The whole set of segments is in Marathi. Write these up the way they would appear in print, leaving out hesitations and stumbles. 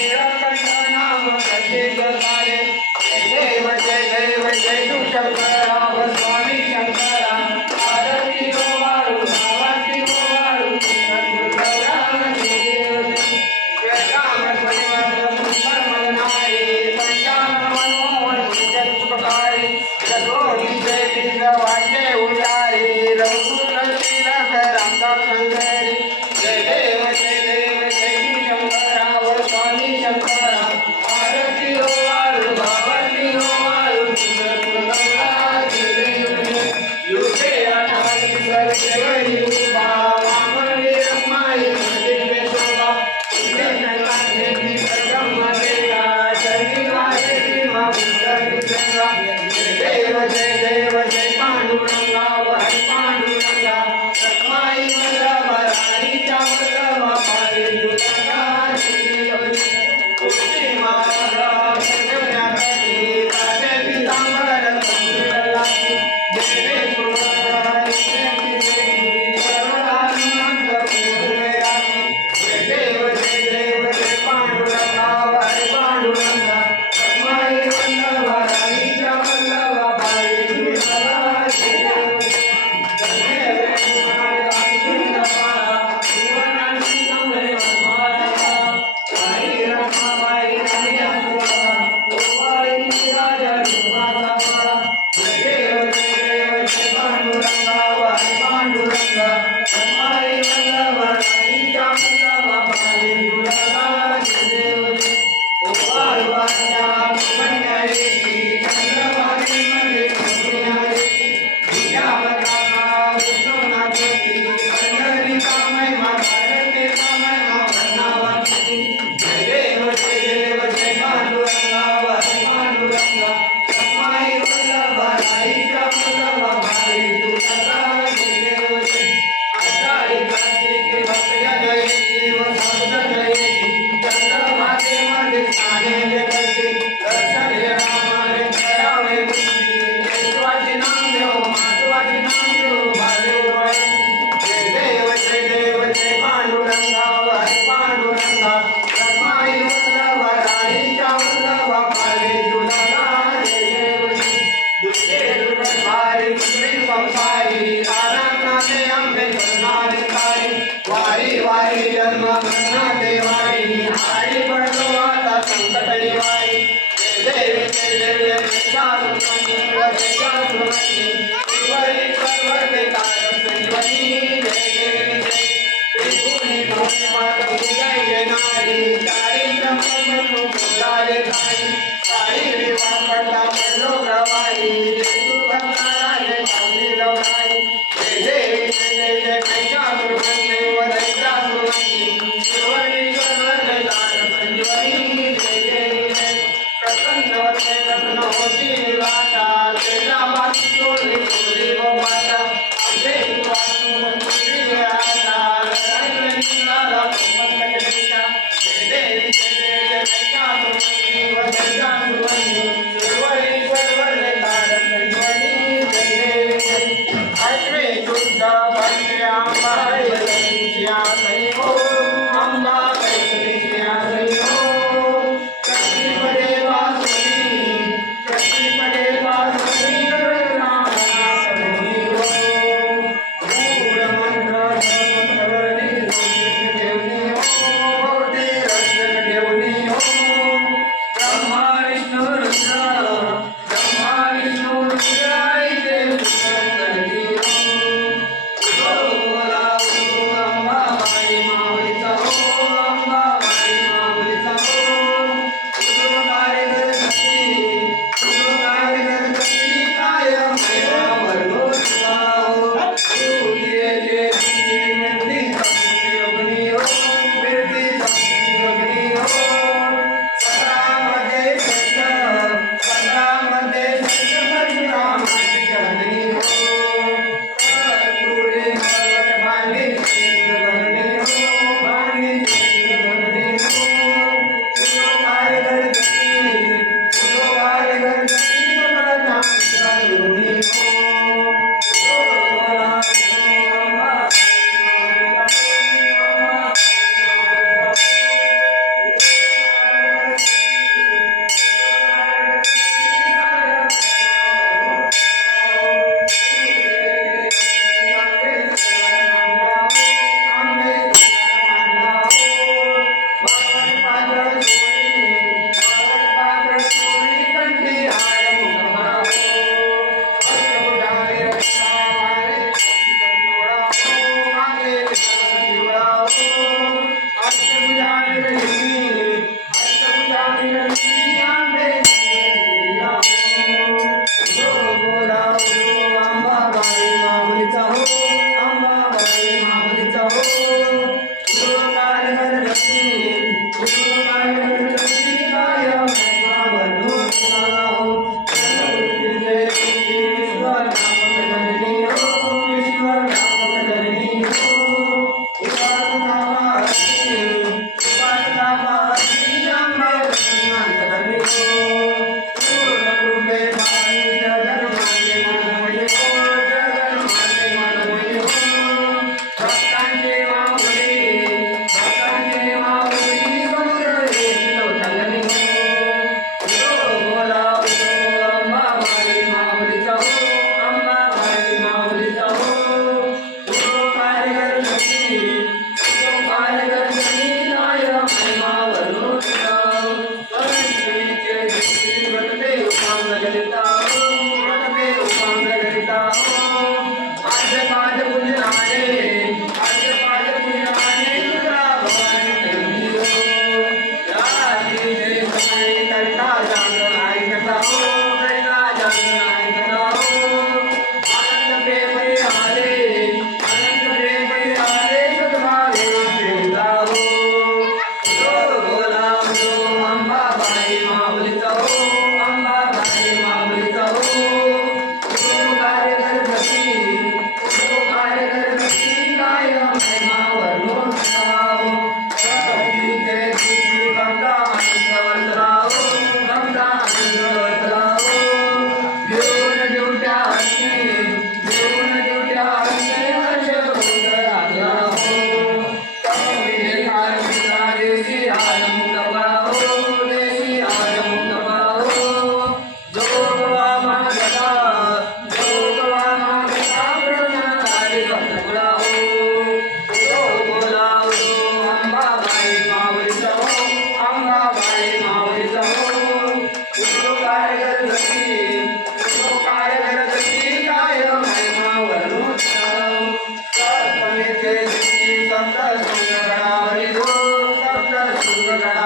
नीलकंठ नाम प्रसिद्ध सारे जय देव जय तू शंकराव स्वामी शंकरा आरती गोवाळू आरती गोवाळू सद्गुरुराम देव राम परमनारी पंचांग मनोहर जगत्पकारी जगोरी देवी वाक्य उजारी रघुकुल तिलक रामदास शंकरी जय देव जय शंकराव स्वामी शंकरा आरती गोवाळू आरती गोवाळू युगे आठावी सर्वेवरी उभा वामने रमाई दिव्य शोभा देवी ब्रह्मदेवा शनिवारे भीमा बुद्धविक्रंगा जय देव जय पांडुरंगा हरि पांडुरंगा रमाई वल्लभ राणीच्या वल्लभ पारे दुर्गा तुझी माता सगळ्यासाठी काटे पितांबर संतलाची देवे सुरहरी देवी सर्वदानंद पूर्वे राखी जय देव जय पांडुरंगा हरि पांडुरंगा रमाई वल्लभ राणीच्या वल्लभ पारे दुर्गा वारी वारी जन्म मरना देवारी हारी पडलो आता संकट निवारी जय देव चारुमणी शिवरी सर्वते संजीवनी जय देव त्रिभुवनी भूमिमाता जय नारी तारी ब्रह्मनु बोलाले तारी तारी विवाह पडला पडलो गवारी सुख नारायण पावली लवकारी जय देव चारुमणी What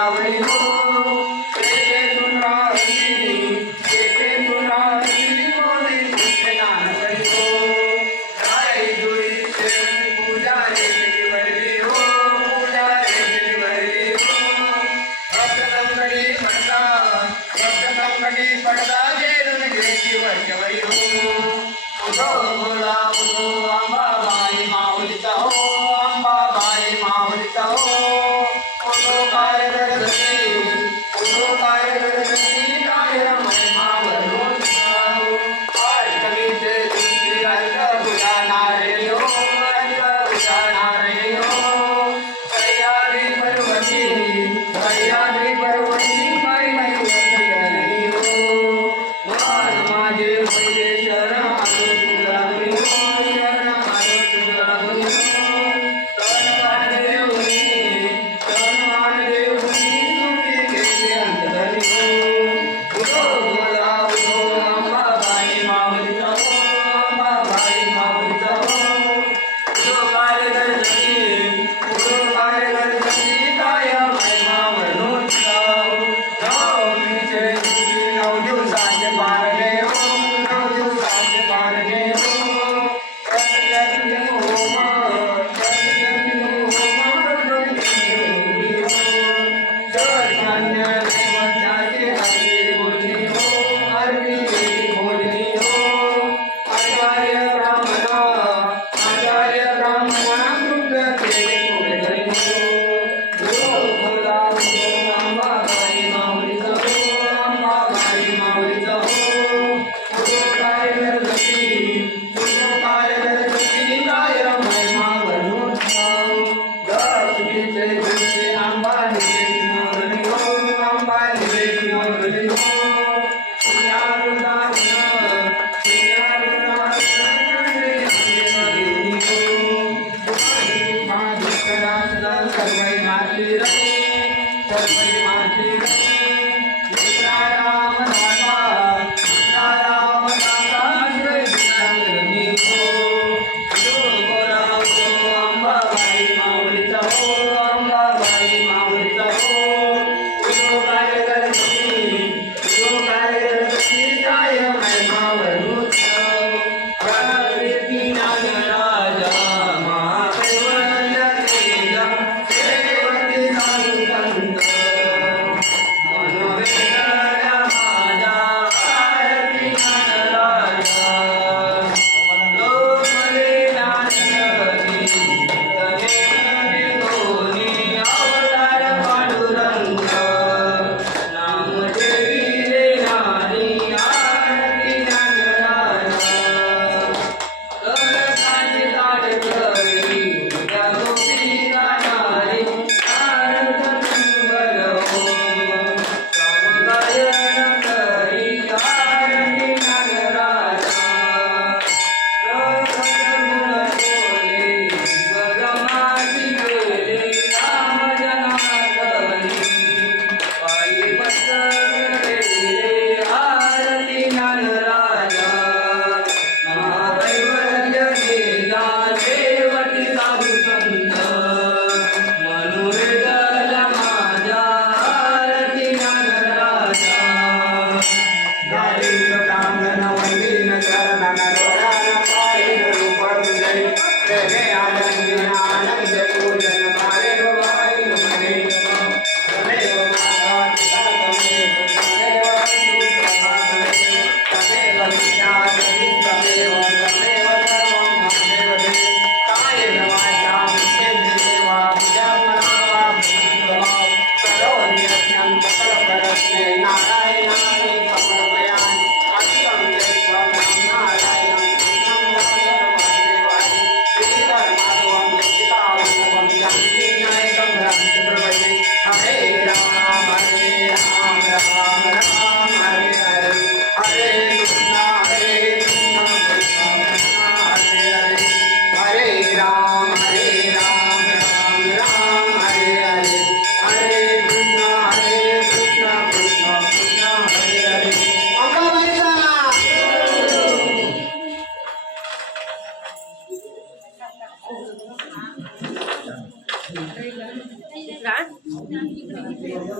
आवडी हो तेथून राहती मोदी स्नान करी हो काय जुळी शेवटी पूजा रे केली वरली हो पूजा रे केली वरली हो भक्त संकटी पडदा घेरून घ्यायची वर्षवरी हो उठो बोला उठो अंबाबाई माऊलीचा हो अंबाबाई माऊलीचा हो उठो काय गरजती काय महिमा वरोचा हो अष्टमीचे दिवशी अर्घ गुजारणार रे हो अर्घ गुजारणार रे हो सह्याद्री पर्वती माई माई वंदनी हो माझे पहिले शरण आलो तुझ्या घरी हो शरण आलो तुझ्या घरी हो सन्मान देऊनी सुखी घेतली अंतरी हो उठो बोला उठो अंबाबाई माऊलीचा हो अंबाबाई माऊलीचा हो उठो काय गरजती काय महिमा वर्णोचा हो नवमीचे दिवशी 9 दिवसाचे पारणे हो 9 दिवसाचे पारणे हो सत्यज्ञ होम सर्वज्ञ नैवेद्याची हरवी बोलणी हो हरवी बोलणी हो आचार्य ब्राह्मणा कृपया केले कोणी हो बोला अंबाबाई माऊलीचा हो अंबाबाई माऊलीचा हो काय गरजती काय महिमा वर्णोचा दशमीचे दिवशी अंबानी मोरली हो अंबानी मोरली हो सर्वै माती राम अंबाबाई माऊलीचा हो अंबाबाई माऊलीचा हो काय गरजती काय महिमा वर्णोचा राजा महाकैवल्य तेजा सेवती साधू संत मनोवेदना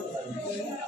मान